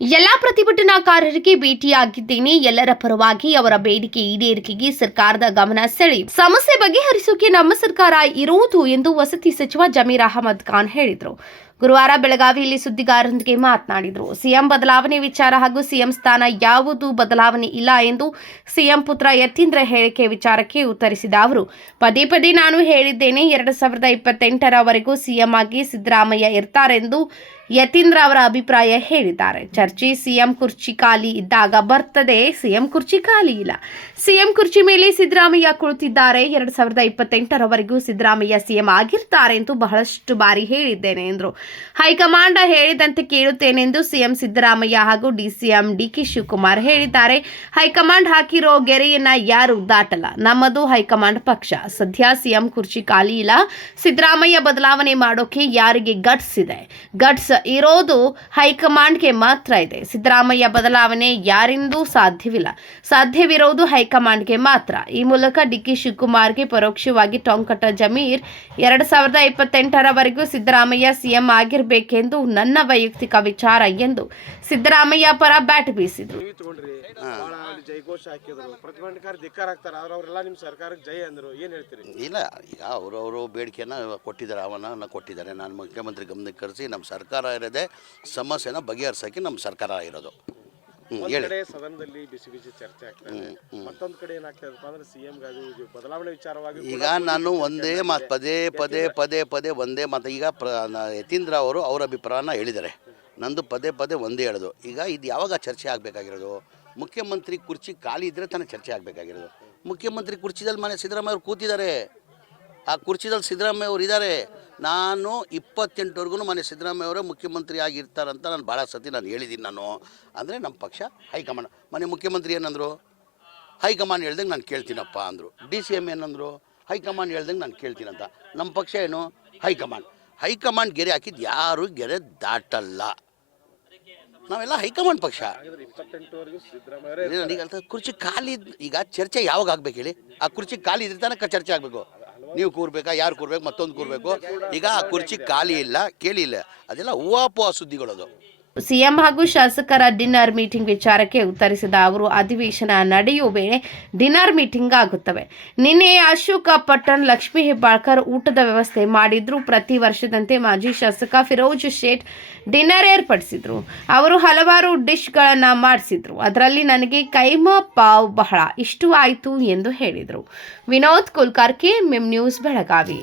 ಎಲ್ಲಾ ಪ್ರತಿಭಟನಾಕಾರರಿಗೆ ಭೇಟಿಯಾಗಿದ್ದೇನೆ. ಎಲ್ಲರ ಪರವಾಗಿ ಅವರ ಬೇಡಿಕೆ ಈಡೇರಿಕೆಗೆ ಸರ್ಕಾರದ ಗಮನ ಸೆಳೆಯುವ ಸಮಸ್ಯೆ ಬಗೆಹರಿಸೋಕೆ ನಮ್ಮ ಸರ್ಕಾರ ಇರುವುದು ಎಂದು ವಸತಿ ಸಚಿವ ಜಮೀರ್ ಅಹಮದ್ ಖಾನ್ ಹೇಳಿದರು. ಗುರುವಾರ ಬೆಳಗಾವಿಯಲ್ಲಿ ಸುದ್ದಿಗಾರರೊಂದಿಗೆ ಮಾತನಾಡಿದರು. ಸಿಎಂ ಬದಲಾವಣೆ ವಿಚಾರ ಹಾಗೂ ಸಿಎಂ ಸ್ಥಾನ ಯಾವುದೂ ಬದಲಾವಣೆ ಇಲ್ಲ ಎಂದು ಸಿಎಂ ಪುತ್ರ ಯತೀಂದ್ರ ಹೇಳಿಕೆ ವಿಚಾರಕ್ಕೆ ಉತ್ತರಿಸಿದ ಅವರು, ಪದೇ ಪದೇ ನಾನು ಹೇಳಿದ್ದೇನೆ, 2028ರವರೆಗೂ ಸಿಎಂ ಆಗಿ ಸಿದ್ದರಾಮಯ್ಯ ಇರ್ತಾರೆಂದು ಯತೀಂದ್ರ ಅವರ ಅಭಿಪ್ರಾಯ ಹೇಳಿದ್ದಾರೆ. ಚರ್ಚೆ ಸಿಎಂ ಕುರ್ಚಿ ಖಾಲಿ ಇದ್ದಾಗ ಬರ್ತದೆ, ಸಿಎಂ ಕುರ್ಚಿ ಖಾಲಿ ಇಲ್ಲ. ಸಿಎಂ ಕುರ್ಚಿ ಮೇಲೆ ಸಿದ್ದರಾಮಯ್ಯ ಕುಳಿತಿದ್ದಾರೆ. 2028ರವರೆಗೂ ಸಿದ್ದರಾಮಯ್ಯ ಸಿಎಂ ಆಗಿರ್ತಾರೆ ಎಂದು ಬಹಳಷ್ಟು ಬಾರಿ ಹೇಳಿದ್ದೇನೆ ಎಂದರು. ಹೈಕಮಾಂಡ್ ಹೇಳಿದಂತೆ ಕೇಳುತ್ತೇನೆಂದು ಸಿಎಂ ಸಿದ್ದರಾಮಯ್ಯ ಹಾಗೂ ಡಿಸಿಎಂ ಡಿಕೆ ಶಿವಕುಮಾರ್ ಹೇಳಿದ್ದಾರೆ. ಹೈಕಮಾಂಡ್ ಹಾಕಿರೋ ಗೆರೆಯನ್ನ ಯಾರು ದಾಟಲ್ಲ. ನಮ್ಮದು ಹೈಕಮಾಂಡ್ ಪಕ್ಷ. ಸದ್ಯ ಸಿಎಂ ಕುರ್ಚಿ ಖಾಲಿ ಇಲ್ಲ. ಸಿದ್ದರಾಮಯ್ಯ ಬದಲಾವಣೆ ಮಾಡೋಕೆ ಯಾರಿಗೆ ಗಟ್ಸ್ ಇದೆ? ಗಟ್ಸ್ ಇರೋದು ಹೈಕಮಾಂಡ್ಗೆ ಮಾತ್ರ ಇದೆ. ಸಿದ್ದರಾಮಯ್ಯ ಬದಲಾವಣೆ ಯಾರಿಂದೂ ಸಾಧ್ಯವಿಲ್ಲ. ಸಾಧ್ಯವಿರೋದು ಹೈಕಮಾಂಡ್ಗೆ ಮಾತ್ರ. ಈ ಮೂಲಕ ಡಿಕೆ ಶಿವಕುಮಾರ್ಗೆ ಪರೋಕ್ಷವಾಗಿ ಟೊಂಕಟ ಜಮೀರ್ 2028ರವರೆಗೂ ಸಿದ್ದರಾಮಯ್ಯ ಸಿಎಂ ಆಗಿರಬೇಕೆಂದು ನನ್ನ ವೈಯಕ್ತಿಕ ವಿಚಾರ ಎಂದು ಸಿದ್ದರಾಮಯ್ಯ ಪರ ಬ್ಯಾಟ್ ಬೀಸಿದರು. ಜೈಘೋಷ ಹಾಕಿದ್ರು, ಪ್ರತಿಭಟನಾಕಾರ ಧಿಕ್ಕಾರ ಆಗ್ತಾರೆ, ಅವರೆಲ್ಲ ನಿಮ್ಮ ಸರ್ಕಾರಕ್ಕೆ ಜೈ ಅಂದರು, ಏನು ಹೇಳ್ತೀರಿ? ಇಲ್ಲ, ಈಗ ಅವರು ಬೇಡಿಕೆಯನ್ನು ಕೊಟ್ಟಿದ್ದಾರೆ, ಅವನ್ನ ಕೊಟ್ಟಿದ್ದಾರೆ. ನಾನು ಮುಖ್ಯಮಂತ್ರಿ ಗಮನಕ್ಕೆ ಕರೆಸಿ ನಮ್ಮ ಸರ್ಕಾರ ಇರೋದೇ ಸಮಸ್ಯೆನ ಬಗೆಹರಿಸೋಕ್ಕೆ ನಮ್ಮ ಸರ್ಕಾರ ಇರೋದು. ಹೇಳಿ. ಸದನದಲ್ಲಿ ಬಿಸಿ ಬಿಸಿ ಚರ್ಚೆ ಆಗ್ತದೆ, ಮತ್ತೊಂದು ಕಡೆ ಏನಾಗ್ತದೆ ಅಂದ್ರೆ ಸಿಎಂ ಬದಲಾವಣೆ ವಿಚಾರವಾಗಿ ಈಗ ನಾನು ಒಂದೇ ಮಾತು ಪದೇ ಒಂದೇ ಮಾತು. ಈಗ ಯತೀಂದ್ರ ಅವರು ಅವರ ಅಭಿಪ್ರಾಯನ ಹೇಳಿದ್ದಾರೆ, ನಂದು ಪದೇ ಒಂದೇ ಹೇಳೋದು. ಈಗ ಇದು ಯಾವಾಗ ಚರ್ಚೆ ಆಗಬೇಕಾಗಿರೋದು? ಮುಖ್ಯಮಂತ್ರಿ ಕುರ್ಚಿ ಖಾಲಿ ಇದ್ದರೆ ತಾನೇ ಚರ್ಚೆ ಆಗಬೇಕಾಗಿರೋದು. ಮುಖ್ಯಮಂತ್ರಿ ಕುರ್ಚಿದಲ್ಲಿ ಮನೆ ಸಿದ್ದರಾಮಯ್ಯ ಅವರು ಕೂತಿದ್ದಾರೆ. ಆ ಕುರ್ಚಿದಲ್ಲಿ ಸಿದ್ದರಾಮಯ್ಯ ಅವರು ಇದ್ದಾರೆ. ನಾನು 28ವರೆಗೂ ಮನೆ ಸಿದ್ದರಾಮಯ್ಯ ಅವರೇ ಮುಖ್ಯಮಂತ್ರಿ ಆಗಿರ್ತಾರಂತ ನಾನು ಭಾಳ ಸತಿ ಹೇಳಿದ್ದೀನಿ. ನಾನು ಅಂದರೆ ನಮ್ಮ ಪಕ್ಷ ಹೈಕಮಾಂಡ್. ಮನೆ ಮುಖ್ಯಮಂತ್ರಿ ಏನಂದರು? ಹೈಕಮಾಂಡ್ ಹೇಳ್ದಂಗೆ ನಾನು ಕೇಳ್ತೀನಪ್ಪ ಅಂದರು. DCM ಏನಂದರು? ಹೈಕಮಾಂಡ್ ಹೇಳ್ದಂಗೆ ನಾನು ಕೇಳ್ತೀನಂತ. ನಮ್ಮ ಪಕ್ಷ ಏನು? ಹೈಕಮಾಂಡ್ ಗೆರೆ ಹಾಕಿದ್ದು ಯಾರು ಗೆರೆ ದಾಟಲ್ಲ. ನಾವೆಲ್ಲ ಹೈಕಮಾಂಡ್ ಪಕ್ಷ. ಕುರ್ಚಿ ಖಾಲಿ ಈಗ ಚರ್ಚೆ ಯಾವಾಗ ಆಗ್ಬೇಕು ಹೇಳಿ? ಆ ಕುರ್ಚಿ ಖಾಲಿ ಇದ್ರೆ ತನಕ ಚರ್ಚೆ ಆಗಬೇಕು. ನೀವು ಕೂರ್ಬೇಕಾ, ಯಾರು ಕೂರ್ಬೇಕು, ಮತ್ತೊಂದು ಕೂರ್ಬೇಕು. ಈಗ ಆ ಕುರ್ಚಿ ಖಾಲಿ ಇಲ್ಲ, ಕೇಳಿಲ್ಲ, ಅದೆಲ್ಲ ಹೂವಾಪುವ ಸುದ್ದಿಗಳದು. ಸಿಎಂ ಹಾಗೂ ಶಾಸಕರ ಡಿನ್ನರ್ ಮೀಟಿಂಗ್ ವಿಚಾರಕ್ಕೆ ಉತ್ತರಿಸಿದ ಅವರು, ಅಧಿವೇಶನ ನಡೆಯುವ ವೇಳೆ ಡಿನ್ನರ್ ಮೀಟಿಂಗ್ ಆಗುತ್ತವೆ. ನಿನ್ನೆ ಅಶೋಕ ಪಟ್ಟಣ್, ಲಕ್ಷ್ಮೀ ಹೆಬ್ಬಾಳ್ಕರ್ ಊಟದ ವ್ಯವಸ್ಥೆ ಮಾಡಿದ್ರು. ಪ್ರತಿ ವರ್ಷದಂತೆ ಮಾಜಿ ಶಾಸಕ ಫಿರೋಜ್ ಶೇಟ್ ಡಿನ್ನರ್ ಏರ್ಪಡಿಸಿದ್ರು. ಅವರು ಹಲವಾರು ಡಿಶ್ಗಳನ್ನು ಮಾಡಿಸಿದ್ರು. ಅದರಲ್ಲಿ ನನಗೆ ಕೈಮಾ ಪಾವ್ ಬಹಳ ಇಷ್ಟವಾಯಿತು ಎಂದು ಹೇಳಿದರು. ವಿನೋದ್ ಕುಲ್ಕರ್ಕೆ, ಮೆಮ್ ನ್ಯೂಸ್, ಬೆಳಗಾವಿ.